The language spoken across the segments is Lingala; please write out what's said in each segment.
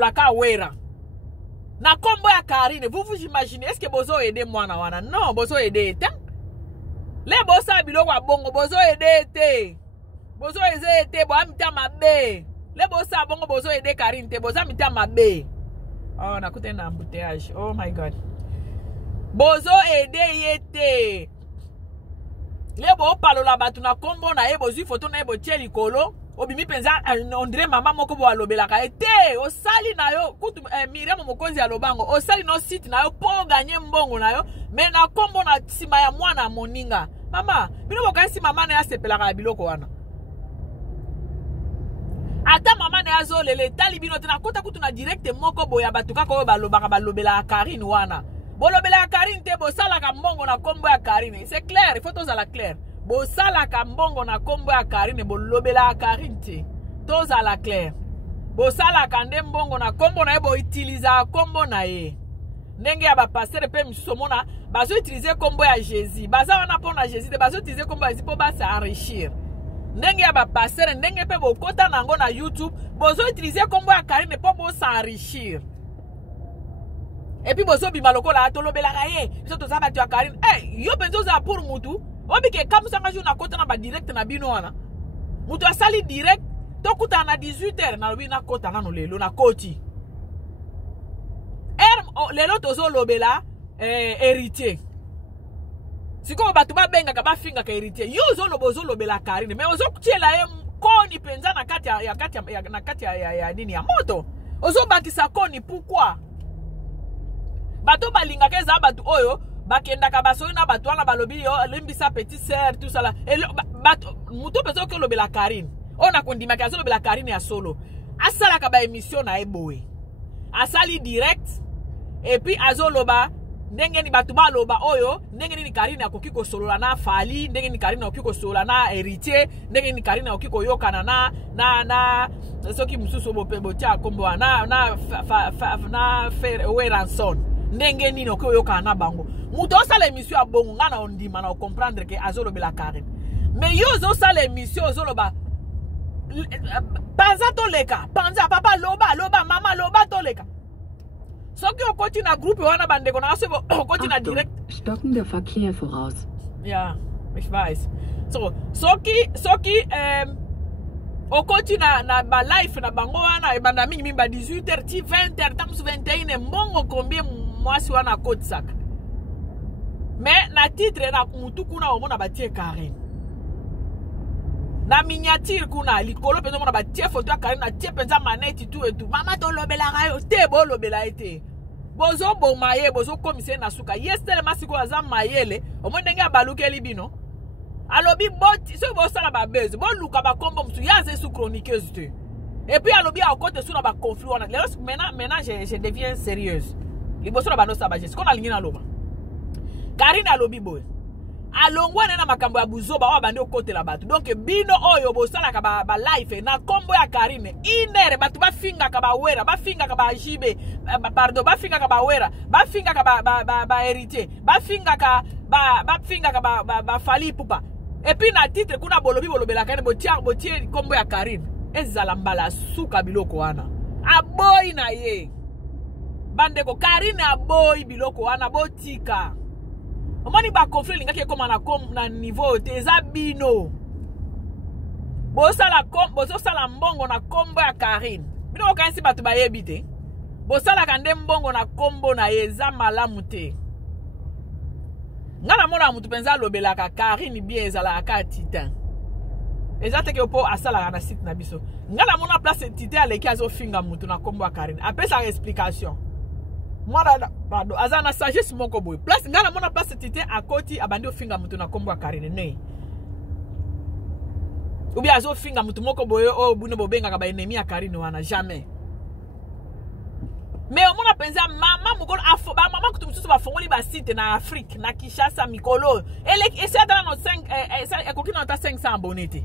laka wera. Na kombo ya Karine, vous imaginez, est-ce que bozo aider moi na wana? Non, bozo aider ete. Le bosa biloko wa bongo, bozo aider ete. Bozo ete, bo amita mabe. Le bosa bongo bozo aider Karine te, bozo amita mabe. Oh, nakute na embouteillage. Oh my God. Bozo aider yete. Le bo palola batu na kombo na ye, bozu photo na ye bo tie likolo. Obimi penza on dirait maman moko bo alobela ka ete o sali na yo kutu Miriam mokonzi alobango o sali no site na yo po gagner mbongo na yo mais na kombo na sima ya mwana moninga mama bino bokansi mama na ya sepelaka biloko wana ata mama na ya zo lele tali bino tena kota kutu na direct moko boya batuka ko balobaka balobela Karine wana bolobela Karine te bo sala ka mbongo na kombo ya Karine c'est clair il faut tous à la claire. Bosala kambongo na kombo ya Karine bolobela Karine te toza la claire bosala kande mbongo na kombo na ye bo utiliser kombo na ye ndenge ya ba pasteur pe misomona bazo utiliser kombo ya Jésus baza wana pona Jésus te bazo utiliser kombo ya Jésus po ba s'enrichir ndenge ya ba pasteur ndenge pe bokota nango na YouTube bozo utiliser kombo ya Karine po bo s'enrichir et puis bozo bima lokola tolobela ka ye biso toza ba tu ya Karine yo benzo za pour mutu obike kamusanga jour na kota na ba direct na bino wana mutu asali direct tokuta na 18h na lobi na kota na no lelo na koti lelo tozo lobela héritier siko batu ba benga ka ba finga ka héritier yo zo lobozo lobela Karine mais ozo kutiela ye koni penza na kati ya nini ya moto ozo bakisa koni pourquoi bato balinga keza batu oyo bakenda ka basoyi na batu wana balobi yo limbisa petit sœur tout ça là muto pezo ke lobela Karine ona kondima ka lobela Karine ya solo asala ka ba émission na eboe asali direct et puis azoloba ndenge ni batu ba loba oyo ndenge ni Karine akoki ko solola na Fali ndenge ni Karine akoki ko solola na héritier ndenge ni Karine akoki ko yokana na soki mususu bo pe botia kombo na faire Weranson ndenge nini okoyoka na bango muto osala émission ya bongo ngana ondima na comprendre que azolobela Karine mais yo zo sala émission ozoloba panza toleka panza papa loba mama loba toleka soki okoti na groupe wana bandeko na sebo okoti na direct stockender Verkehr voraus. Ja, ich weiß. So soki okoti na ba life na bango wana ebanda mingi ba 18h ti 20h tam 21 mbongo combien mwasi wana koti saka mais na titre na mutu kuna omona batie Karine na miniature kuna likolo penza mona batie photo ya Karine na tie penza maneti tout et tout mama to lobela rayo te bo lobela ete bozo bo maye bozo komise na suka yestele masiko aza mayele omondenge abalukeli bino alobi boti so bo sala ba base bo luka ba kombo msu yaze su chroniqueuse te et puis alobi a côté suna ba conflit wana maintenant je deviens sérieuse liboso na bano sabaje siko na lingina loba Karine alobi boy alongwa na makambo ya buzoba wa bande okotela batu donc bino oyo bosala ka ba life na kombo ya Karine inere batu ba finga ka ba wera ba finga ka ba jibe pardon ba finga ka ba wera ba finga ka ba héritier ba finga ka ba Fali pupa et puis na titre kuna bolobela Karine botie kombo ya Karine ezala mbala suka biloko wana aboy na ye bandeko Karine aboy biloko wana botika omoni ba conflit lingaki koma na niveau te eza bino bozo sala mbongo na kombo ya Karine bino okanisi batu bayebi te bosala kande mbongo na kombo na eza malamu te ngana mona mutu penza lobelaka Karine bien ezala ka titan eza te ke po asala na site na biso ngana mona place titan aleki azo finga mutu na kombo ya Karine apesa explication mwana pardon azana sagesse moko boy place ngana mona place titan akoti abandi ofinga mutu na kombo ya Karine ne ubi azo finga mutu moko boy o buno bobenga ka ba ennemi ya Karine wana jamais mais on a pensé mama mukolo afo ba mama kutu mususu ba fongoli ba site na Afrique na Kinshasa mikolo et c'est dans nos 5 ekoki na ta 500 abonnés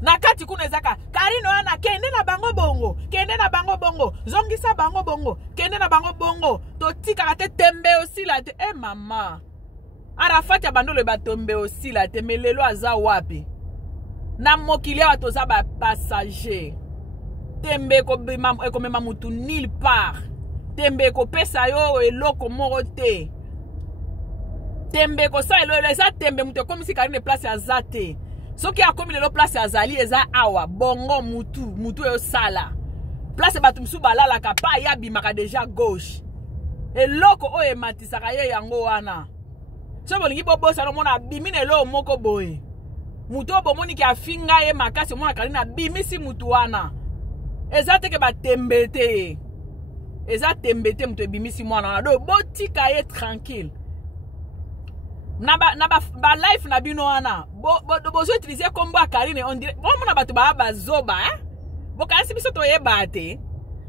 na kati kuna ezaka Karine wana kende na bango bongo zongisa bango bongo kende na bango bongo to tika te tembe aussi la te mama Arafat abandole ba tombe aussi la te melelo aza wapi na mokili wa toza ba passager tembe ekomema mutu nulle part. Tembe ekopesa yo eloko moko te. Tembe kosa eza tembe mutu ekomisi Karine place ya zate. Soki akomi lelo place ya zali eza awa bongo mutu yo sala. Place batu msu balalaka pa ya bimaka deja gauche. Eloko oyo ematisaka ye yango wana. So bolingi bobosa no mona bimine lo moko boye. Mutu bomoni ki afinga ye makasi mona Karine bimisi mutu wana. Eza teke ba tembete. Eza tembete mutu bimisi mwana wana. Do botika ye tranquille. Na ba life na bino wana. Bozo utiliser kombo a Karine on dirait. Bon mona batu ba zoba bokanisi biso to yeba te.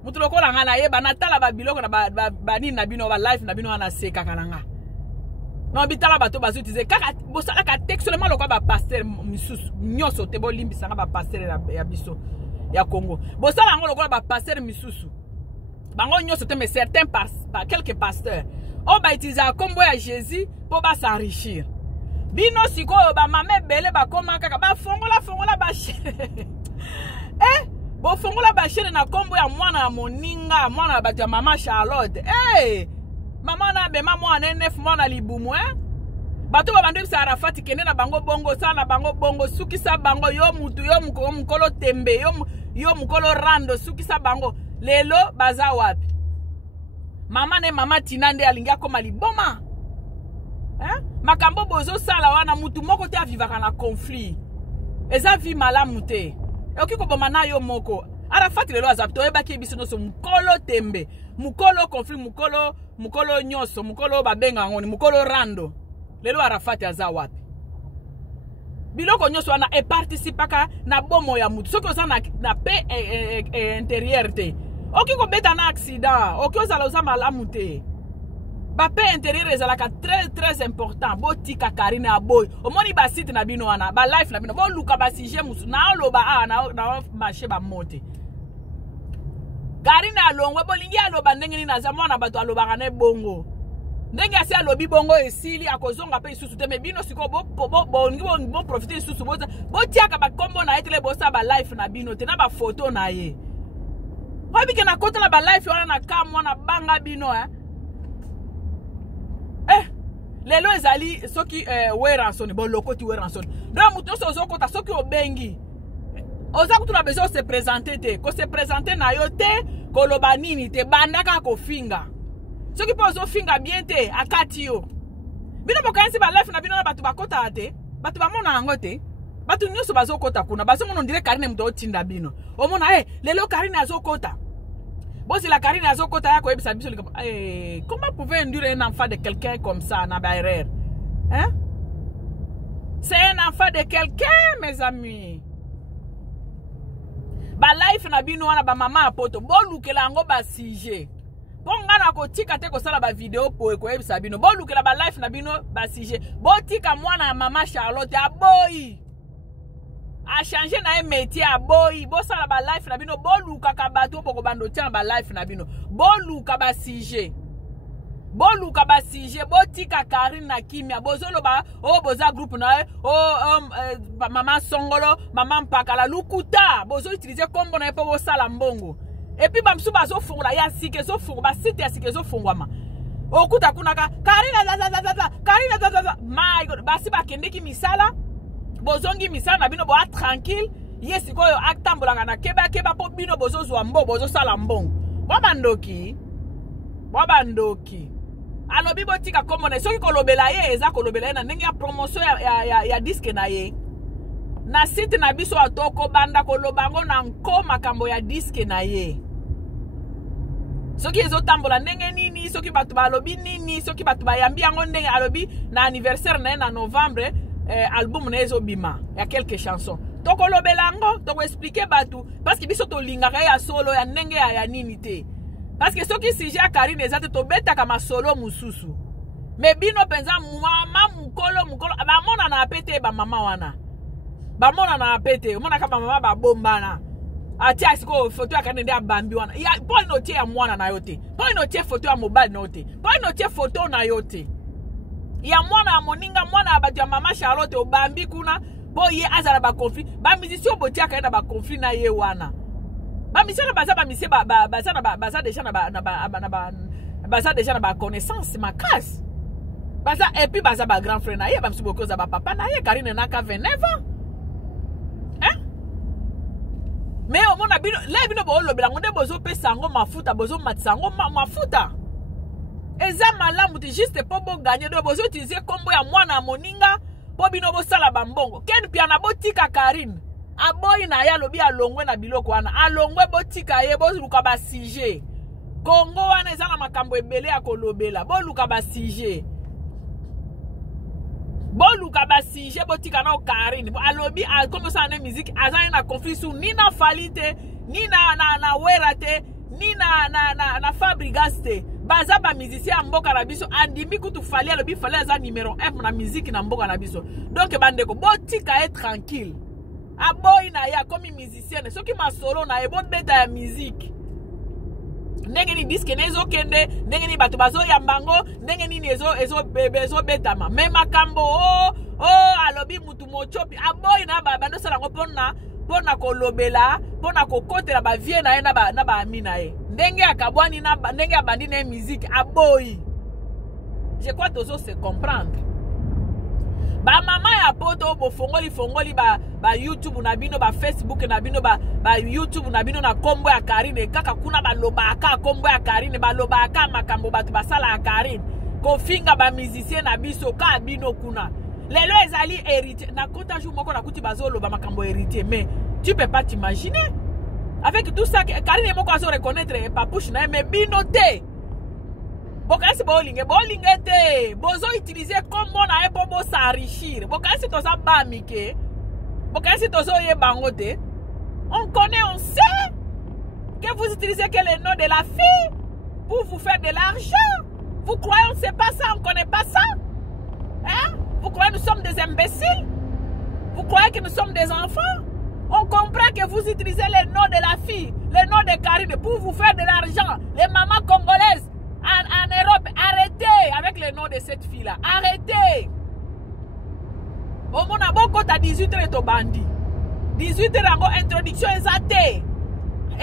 Mutu lokola nga na yeba natala ba biloko na ba nini na bino ba life na bino wana seka kananga. Non bitala bato bazo utiliser kaka bosala ka texte seulement lokwa ba pasteur misusu nyoso te bo limbisa nga ba pasteur ya biso ya Congo. Bosala ngo lokola ba pasteur misusu. Bango nyoso te mais certains quelques pasteurs. On va utiliser kombo ya Jésus pour ba s'enrichir. Bino sikoyo ba mame bele ba koma kaka ba fongola ba bo fongola ba chaîne na kombo ya mwana ya moninga mwana ya bato ya mama Charlotte. Mama na bema mwana nef mwana libumu bato ba bandu bisa Arafati kende na bango bongo sana bango bongo sukisa bango yo mutu yo mukolo tembe yo mukolo rando sukisa bango lelo baza wapi. Mama ne mama Tinande alingia koma liboma. Makambo bozo sala wana mutu moko te avivaka na conflit. Eza vi malamu te. Oki ko boma na yo moko. Arafati lelo azapto ebaki biso no so mukolo tembe. Mukolo conflit mukolo nyoso mukolo babenga ngoni mukolo rando. Lelo Arafati aza wapi. Biloko nyoso wana e participaka na bomo ya mutu. Soki oza na paix intérieure te. Oki ko beta na accident, oki ozala oza malamu te. Ba paix intérieure ezalaka très important. Botika Karine aboy. Omoni ba site na bino wana, ba life na bino. Bo luka ba sije musu na oloba na marché ba mote. Karine alongwe bolingi aloba ndenge ni naza mwana bato alobaka ne bongo. Ndenge asi alobi bongo esili akozonga pe isusu te me bino siko bo profiter isusu botiaka ba kombo na etele bosa ba life na bino te na ba photo na ye. Obi ke na kota na ba life wana na kamwa na banga bino lelo ezali soki weranson bo lokoti weranson. Do muto so zokota soki obengi. Oza kutuna bezo se présenter te, ko se présenter na yo te, ko loba nini te bandaka ko finga. Soki po zo finga bien te akati yo. Bino bokanisi ba life na bino na batu bakota te, batu ba mona ngo te. Batu nyoso bazokota kuna, bazo mono ndire Karine mdo tinda bino. Omona lelo Karine azokota. Bon, si la Karine azokota yako ebisa biso comment pouvez endurer un enfant de quelqu'un comme ça na ba erreur? C'est un enfant de quelqu'un mes amis. Ba life na bino wana ba mama apoto bo lukela ngo ba sije. Ponga na ko tika te ko sala ba video po ebisa bino. Bo lukela ba life na bino ba sije. Bo tika mwana mama Charlotte aboyi. A changer na métier a boy bo sala ba life na bino bo luka ka bato boko bando tia ba life na bino bo luka ba sije bo tika Karine na kimia bozolo ba boza groupe na mama Songolo mama Mpakala lukuta bozo utiliser kombo na po bo sala mbongo et puis bamsu bazo fungula ya sike zo fungu ba site ya sike zo fungwama okuta kunaka Karine my god basi ba kendeki misala bozongi misala na bino bo tranquille yesi koyo aktambolanga na keba po bino bozo zwa mbo bozo sala mbongo bobandoki alobi botika kombo na soki kolobela ye eza kolobela ye na ndenge ya promotion ya disque na ye na site na biso atoko banda kolobango na nko makambo ya disque na ye soki ezotambola ndenge nini soki batu balobi nini soki batu bayambi yango ndenge alobi na anniversaire na ye na novembre album na ezo bima ya quelques chansons toko lobelango toko expliquer batu parce que biso to lingaka ya solo ya ndenge ya nini te parce que soki sujet ya Karine ezate to betaka masolo mususu me bino penza mama mukolo ba mona na apete ba mama wana ba mona na apete mona ka ba mama ba bombana ati asiko photo ya Karine ndia bambi wana ya po no tie ya mwana na yote po no tie photo ya mobile na yote po no tie photo na yote ya mwana moninga mwana abatu ya mama Charlotte obambi kuna bo ye azala ba conflit ba musicien botia kaenda ba conflit na ye wana Bamisien baza déjà na ba connaissance ma casse. Baza et puis baza ba grand frère na ye bamsi boko za ba papa na ye Karine na ka 29 ans. Hein? Mais au mona bino le bino bo lobela ngonde bozo pesa ngo mafuta bozo matisa ngo mafuta. Eza malamu ti juste po bo gagner do bozo utiliser kombo ya mwana moninga po bino bo sala bambongo. Ken pia na botika Karine. Aboyi na ya lobi alongwe na biloko wana. Alongwe botika ye bo luka ba sije. Kongo wana eza na makambo ebele ya kolobela. Bo luka ba sije. Bo luka ba sije botika na Karine. Alobi a comme ça na musique aza na conflit sur ni na Falite, ni na Werate, ni na Fabrigaste. Baza ba musicien mboka na biso andimi kutu fali alobi fali aza numéro 1 na musique na mboka na biso. Donc bandeko botika est tranquille. Aboyi na ya comme musicienne soki masolo na ebo beta ya musique. Ndenge ni disque nezo kende, ndenge ni bato bazo yambango, ndenge ni ezo betama. Me makambo alobi mutu mochopi aboyi na bando sala ngo pona kolobela, pona kokotela ba vie na ye na ba ami na ye. Ndenge akabwani na ndenge abandi na musique aboyi. Je crois tozo se comprendre. Ba mama ya poto bo fongoli ba YouTube na bino ba Facebook na bino ba YouTube na bino na kombo ya Karine kaka kuna ba lobaka kombo ya Karine ba lobaka makambo batu basala ya Karine ko finga ba musicien na biso ka bino kuna lelo ezali héritier na kota jour moko na kuti bazolo ba makambo héritier mais tu peux pas t'imaginer avec tout ça Karine moko azo reconnaître papouche na mais bino te. Bokasi bolinge te bozo utiliser kombo na epo bo s'enrichir bokasi toza bamike bokasi tozo ye bango te. On connaît, on sait que vous utilisez que le nom de la fille pour vous faire de l'argent. Vous croyez on ne sait pas ça, on ne connaît pas ça? Hein? Vous croyez que nous sommes des imbéciles? Vous croyez que nous sommes des enfants? On comprend que vous utilisez le nom de la fille, le nom de Karine pour vous faire de l'argent. Les mamans congolaises en Europe, arrêtez avec le nom de cette fille-là. Arrêtez. Au monde a beaucoup à 18 ans et au bandit. 18 ans en introduction exacte.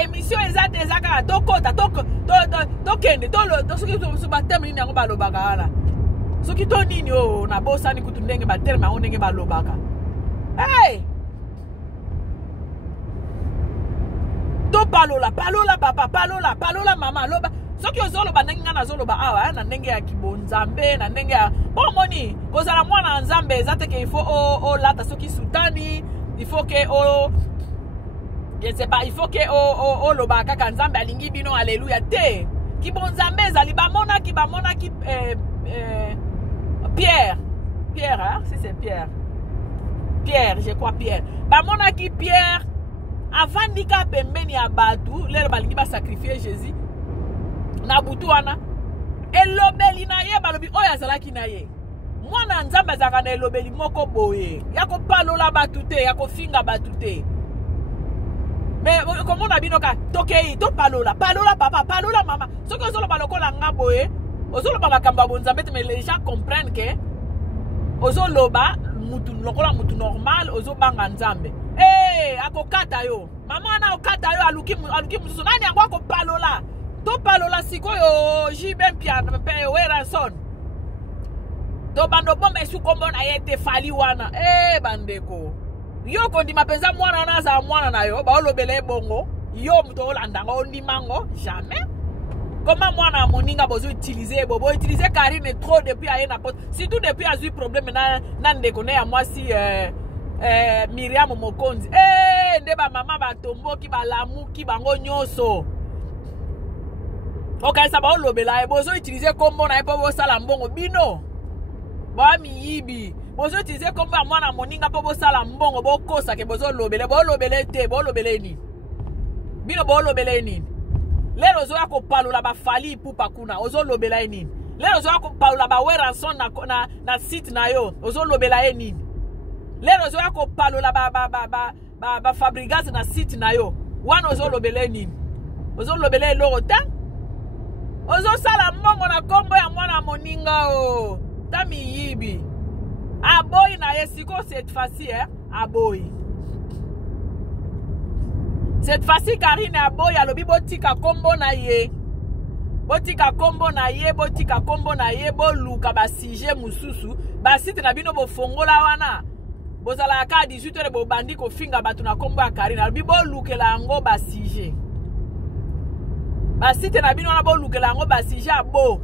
Émission exacte ezaka tokota tokende to soki to batema nini yango balobaka wana. Soki to nini o na bosa ni kutu ndenge batema yango ndenge balobaka. Hey! To palola papa palola mama loba. Soki ozoloba ndenge ngana zoloba awa na ndenge ya kibonzambe na ndenge ya bomoni kozala mwana nzambe ezate ke il faut o lata soki sultani il faut que je ne sais pas il faut que o loba kaka nzambe alingi bino alléluia te kibonzambe ezali bamona ki Pierre hein c'est Pierre je crois Pierre bamona ki Pierre avant ndika pembeni ya batu lelo balingi ba sacrifier Jésus na butu wana elobeli na ye balobi oyo azalaki na ye mwana nzambe azaka na elobeli moko boye yako palola batu te yako finga batu te mais comment on a binoka tokei to palola papa palola mama soki ozoloba lokola nga boye ozoloba makambo bonzambe mais les gens comprennent que ozoloba mutu lokola mutu normal ozobanga nzambe akokata yo mama na okata yo aluki mususu nani yango akopalola to palola sikoyo jiben piano pe weranson to bando bomba esu kombo na yete fali wana bandeko yo kondi mapenza mwana na za mwana na yo ba olobele bongo yo muto olandanga ondimango jamais comment mwana moninga bozo utiliser bobo utiliser Karine trop depuis aye na pote surtout depuis a eu problème na ndeko ne ya mwasi Miriam Mokonzi nde ba mama ba tomboki ba lamuki bango nyoso. Ok, ça va lobela bozo utiliser kombo na epo bo sala mbongo bino. Ba mi yibi. Bozo utiliser kombo ya mwana moninga po bo sala mbongo bo kosa ke bozo lobele te bo lobele ni. Bino bo lobele ni. Lelo zo yako palola ba fali pupa kuna ozo lobela ni. Lelo zo yako palola ba weranson na site na yo ozo lobela ni. Lelo zo yako palola ba Fabrigas na site na yo wana ozo lobele ni. Ozo lobele lorota. Ozo sala mbongo na kombo ya mwana moninga o tami yibi aboyi na yesiko cette fois-ci aboyi Cette fois-ci, Karine Aboy alobi botika kombo na ye. Botika kombo na ye, botika kombo na ye, boluka ba sije mususu. Ba site na bino bo fongola wana. Bozala ka 18h bo bandi ko finga batu na kombo ya Karine. Alobi bolukela yango ba sije. Ba site na bino na bolukela yango ba sije abo.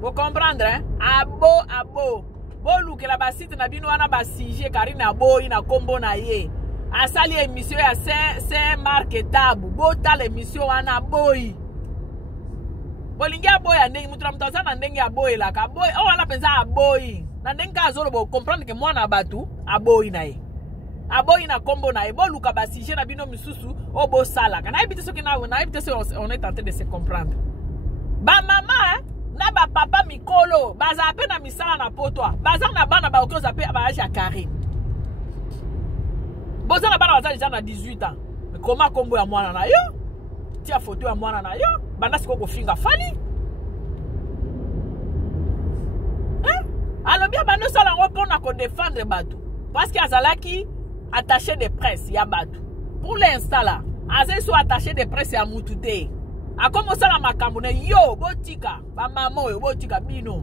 Vous comprendre hein? Abo. Bolukela ba site na bino wana ba sije Karine Aboy na kombo na ye. Asali émission ya c'est marketable. Bota l'émission wana boy. Bolingi aboy ndenge mutu mutaza na ndenge aboy la ka boy. O wana penza aboy. Na ndenge azolo bo comprendre que mwana batu aboy na ye. Aboy na kombo na ye. Boluka ba sije na bino misusu o bo sala. Kana ebite soki na ebite so on est en train de se comprendre. Ba mama na ba papa mikolo baza pe na misala na potwa. Baza na bana ba okoza pe ba aja Karine. Boza na bana baza na 18 ans. Mais comment kombo ya mwana na yo? Tia photo ya mwana na yo. Banda siko ko finga fali. Hein? Alors bien banda sala ngo pona ko défendre batu. Parce que azalaki attaché de presse ya batu. Pour l'instant là, azai so attaché de presse ya mutute. A comme sala makambo na yo botika, ba mama yo botika bino.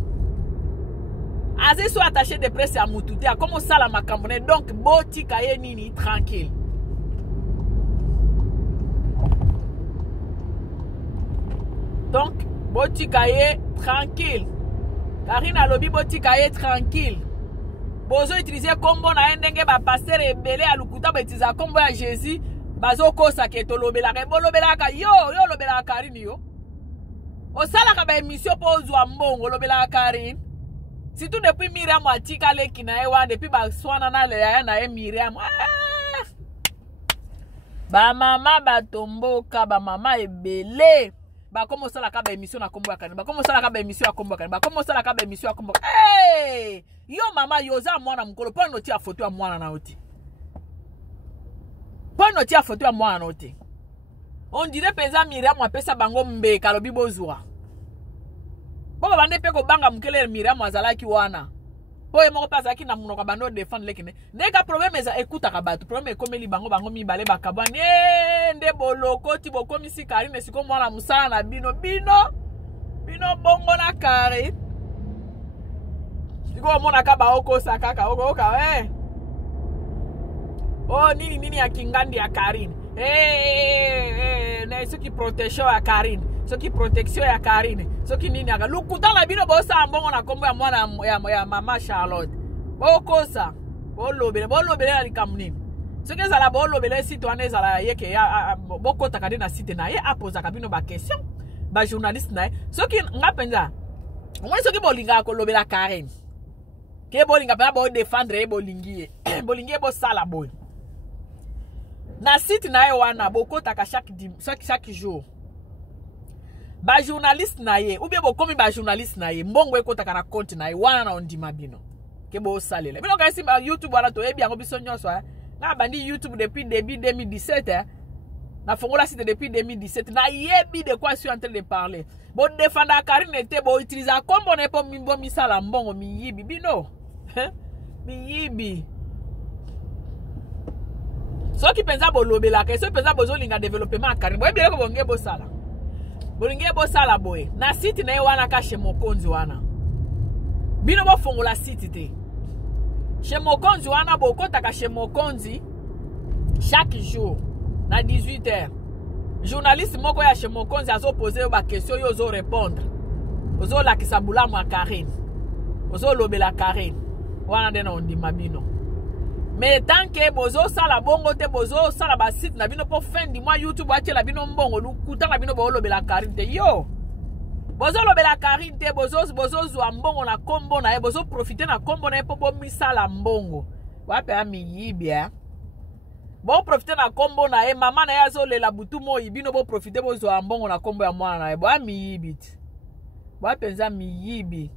Azé soit attaché de presse à Moutouté, à comment ça la macambone, donc botika ye nini tranquille. Donc botika ye tranquille. Karine alobi botika ye tranquille. Bozo utiliser combo na ndenge ba passer rebelle à lukuta ba utiliser combo ya Jésus, bazo kosa ke to lobela ke bolobela ka yo lobela Karine yo. O sala ka ba émission po ozwa mbongo lobela Karine. Surtout depuis Myriam Watika le kinaewa depuis ba swana na le ya na Myriam. Ba mama batomboka ba mama ebele. Ba komo sala ka ba émission na kombo ya Karine. Ba komo sala ka ba émission ya kombo ya Karine. Ba komo sala ka ba émission ya kombo. Yo mama yoza mwana mukolo po noti ya photo ya mwana na oti. Po noti ya photo ya mwana na oti. On dirait penza Myriam apesa bango mbeka lobi bozwa. Baba bande pe ko banga mukele Myriam azalaki wana. Po emoko pasaki na munoko bando défendre lekine. Ndeka problème eza écoute ka batu. Problème ekomeli bango mibale bakabani. Nde boloko ti bokomisi Karine siko mwana musala na bino bongo na Karine. Siko mona ka ba oko sakaka oka Oh nini ya kingandi ya Karine. Na soki protection ya Karine. Soki protection ya Karine. Soki nini aka lukuta na bino bosa mbongo na kombo ya mwana ya mama Charlotte. Bokosa. Bolobele na likamnini. Soki zala bolobele site wana zala yeke ya bokota kade na site na ye apoza ka bino ba question. Ba journaliste na ye. Soki ngapenza. Ngwe soki bolinga ko lobela Karine. Ke bolinga pa bo défendre bolingie. Bolingie bo sala boy. Na site na ye wana bokota ka chaque jour. Ba journaliste na ye ou bien bokomi ba journaliste na ye mbongo ekota na compte na ye wana na ondima bino ke bo salela bino ka simba YouTube wana to ebi yango biso nyonso na bandi YouTube depuis début 2017 na fongola site depuis 2017 na yebi de quoi je suis en train de parler bo défendre Karine était bo utiliser kombo na po mimbo misala mbongo miyibi bino miyibi so ki penza bo lobela ke so penza bozo linga développement Karine bo ebi ko bonge bo sala bolinge bo sala boy na site na wana ka chez mokonzi wana bino bo fongola site te chez mokonzi wana bo kota ka chez mokonzi chaque jour na 18h journaliste moko ya chez mokonzi azo poser ba question yo zo répondre ozo la kisabula mwa Karine ozo lobela Karine wana de na ondima bino. Mais tant que bozo sala bongo te bozo sala ba site na bino po fin du mois YouTube achela bino mbongo lukuta na bino bo lobela Karine te yo. Bozo lobela Karine te bozo zwa mbongo na kombo na ye bozo profiter na kombo na ye po misala mbongo. Wape ami yibia. Bo profiter na kombo na ye mama na ye zo lela butu mo yibino bo profiter bo zwa mbongo na kombo ya mwana na ye. Bo ami yibit. Wape nza mi yibi.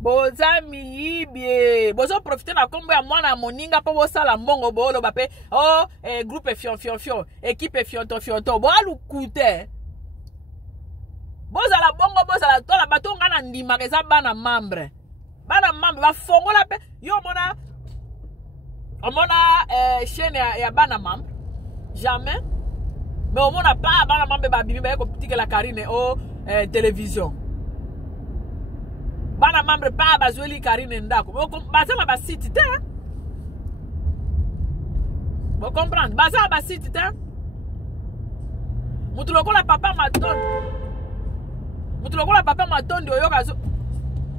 Boza miyibi bozo profiter na kombo ya mwana moninga po bosala mbongo bolo bape groupe fion équipe fionto bo alukute bozala bongo bozala tola bato ngana ndima keza bana membre ba fongola pe yo mona On a chaîne ya bana membre. Jamais. Mais on n'a pas bana membre babibi ba ko petit la Karine au télévision. Bana membre pas bazoli Karine ndako. Bazala ba site te. Vous comprenez? Bazala ba site te. Mutuloko la papa matondo. Mutuloko la papa matondo yo kazo.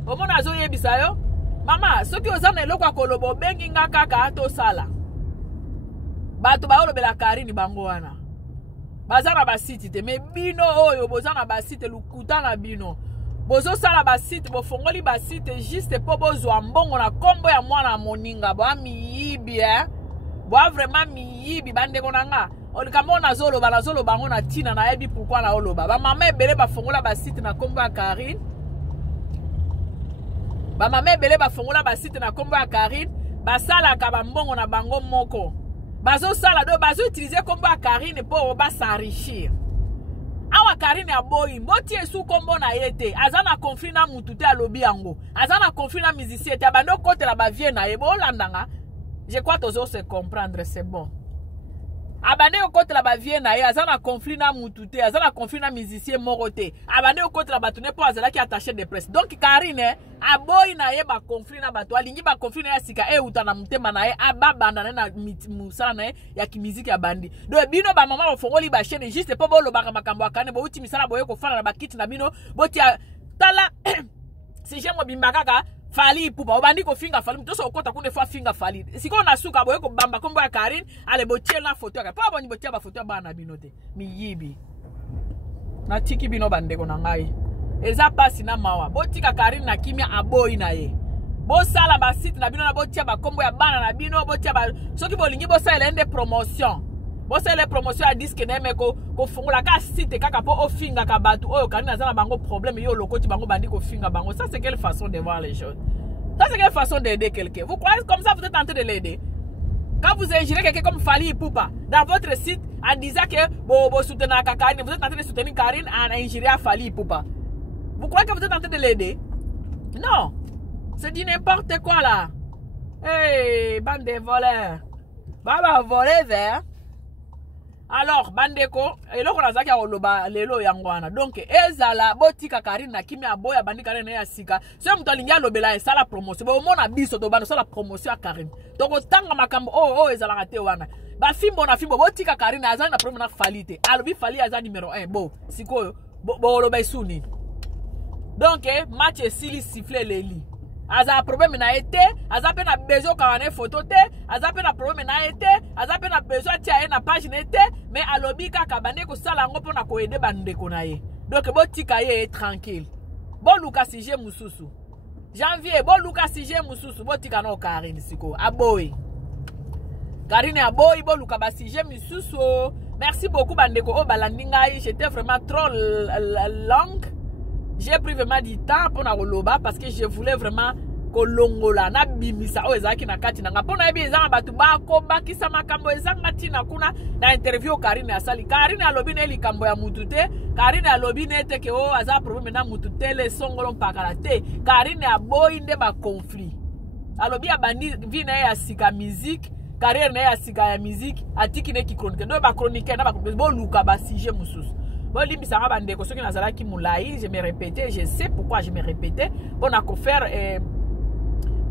Omona azo yebisa yo. Mama, soki ozana eloko akolobo bengi nga kaka to sala. Bato ba olobela Karine bango wana. Bazana ba site te, me bino oyo bozana ba site lukuta na bino. Bozo sala ba site bo fongoli ba site juste po bozwa mbongo na kombo ya mwana moninga bo miyibi bo vraiment miyibi bande konanga. Olikamona zolo bango na tina na ebi pourquoi na oloba. Ba mama ebele ba fongola ba site na kombo ya Karine. Ba mama ebele ba fongola ba site na kombo ya Karine, ba sala ka ba mbongo na bango moko. Bazo sala do bazo utiliser kombo ya Karine pour ba s'enrichir. Awa Karine aboyi mboti esu kombo na yete, azana conflit na mutute alobi yango. Azana conflit na musicien te abando kote la ba vie na yebo landanga. Je crois tozo se comprendre, c'est bon. Abande kote la ba vie na ye, azana conflit na mutute, azana conflit na musicien morote. Abande kote la batune po azala ki attaché de presse. Donc Karine aboyi na ye ba conflit na bato alingi ba conflit na ya sika uta na mutema na ye ababanda na musala na ye ya kimiziki ya bandi. Do bino ba mama ofongoli ba chaîne juste po bolo ba makambo akane bo uti misala boye ko fana na ba kit na bino botia tala si jemo bimbakaka Fali Ipupa obandi ko finga Fali mtoso okota kune fa finga Fali siko na suka boye ko bamba kombo ya Karine ale botie na photo ya pa boni botia ba photo ya bana binote miyibi na tiki bino bandeko na ngai eza pasi na mawa botika Karine na kimia aboyi na ye bo sala ba site na bino na botia ba kombo ya bana na bino botia ba soki bolingi bo sala ende promotion bo sala promotion ya disque na meko ko fungula ka site kaka po ofinga ka batu oyo Karine azana bango problème yo lokoti bango bandi ko finga bango. Ça c'est quelle façon de voir les choses? Ça c'est quelle façon d'aider quelqu'un? Vous croyez comme ça vous êtes en train de l'aider? Quand vous ingérez quelqu'un comme Fali Ipupa dans votre site en disant que vous soutenez Karine, vous êtes en train de soutenir Karine en ingérant Fali Ipupa. Vous croyez que vous êtes en train de l'aider? Non. C'est du n'importe quoi là. Hey, bande de voleurs. Baba voler vers. Alors, bandeko, eloko nazaki ya oloba lelo yangwana. Donc, ezala botika Karine na kimia boya bandi Karine ya sika. So mtu alingia lobela esala promotion. Bo mona biso to bana sala promotion ya Karine. Toko tanga makambo ezala kate wana. Ba fimbo na fimbo botika Karine azana na problème na Falite. Alobi Fali azana numéro 1. Bo, sikoyo bo oloba isuni. Donc, match esili siffler leli. Aza problème na été, aza pe na besoin quand photo te, aza pe na problème na été, aza pe na besoin tia na page nete, mais alobi kaka bande ko sala ngo pona ko aider bande ko na ye. Donc bo tika ye tranquille. Bo luka sije mususu. Janvier bo luka sije mususu bo tika no Karine siko. Aboy. Karine aboy bo luka ba sije mususu. Merci beaucoup bande ko o balandinga, j'étais vraiment trop long. J'ai pris vraiment du temps pour na roloba parce que je voulais vraiment kolongola na bimisa o ezaki na kati nanga pona ebi ezanga batu ba ko bakisa makambo ezanga tina kuna na interview Karine asali. Karine alobi na likambo ya mutute, Karine alobi na ete ke aza problème na mutute le songolo mpakala te. Karine aboyi nde ba conflit. Alobi abandi vi na ya sika musique, carrière na ya sika ya musique, atiki ne ki chronique. Do ba chronique na ba bo luka ba sujet mususu. Bon, je me répétais, je sais pourquoi je me répétais. Bon, on a faire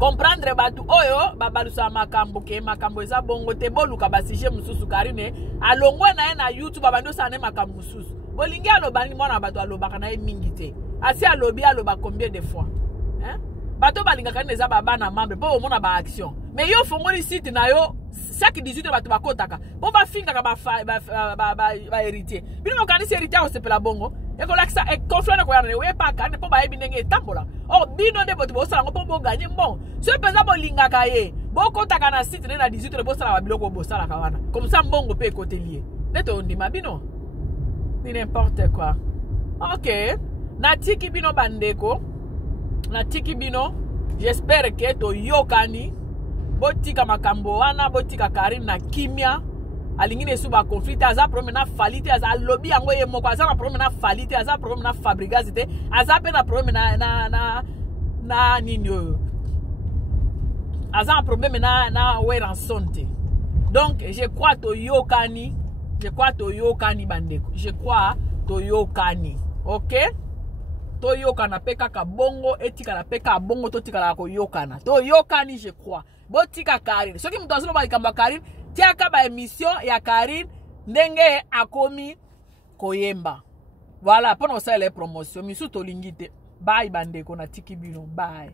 comprendre batu oyo babalusa makambo ke makambo eza bongo te boluka basije mususu Karine alongwe na YouTube abando sa ne makambo mususu bolingi alobani mwana batu alobaka na mingi te asi alobi aloba combien de fois hein bato balinga Karine eza bana membre po omona ba action mais yo fongoli site na yo chaque 18 batu bakotaka po ba finga ka ba héritier bino kanisi héritier osepela bongo eko lakisa e conflane ko yana we pa Karine po ba yebi ndenge etambola oh bino nde botu bosala ngo po bo gagner bon so peza bolinga ka ye bokotaka na site na 18 bosala ba biloko bosala ka wana comme ça mbongo pe côté lié neto ndima bino ni n'importe quoi. Ok natiki bino bandeko natiki bino j'espère que to yokani botika makambo wana botika Karine na kimia alingine suba conflit aza problème na falite aza lobby yango ye moko aza na problème na falite aza problème na fabricazité aza pe na problème na nini aza un problème na weranson te. Donc je crois toyokani, bandeko, je crois toyokani. OK, toyokana pe kaka bongo etikala pe kaka bongo totikala koyokana toyokani, je crois botika Karine soki mutu azoloba likambo ya Karine tiaka ba émission ya Karine ndenge akomi koyemba. Voilà, pour nous faire les promotions misu tolingi te. Bye bandeko na tiki bino, bye.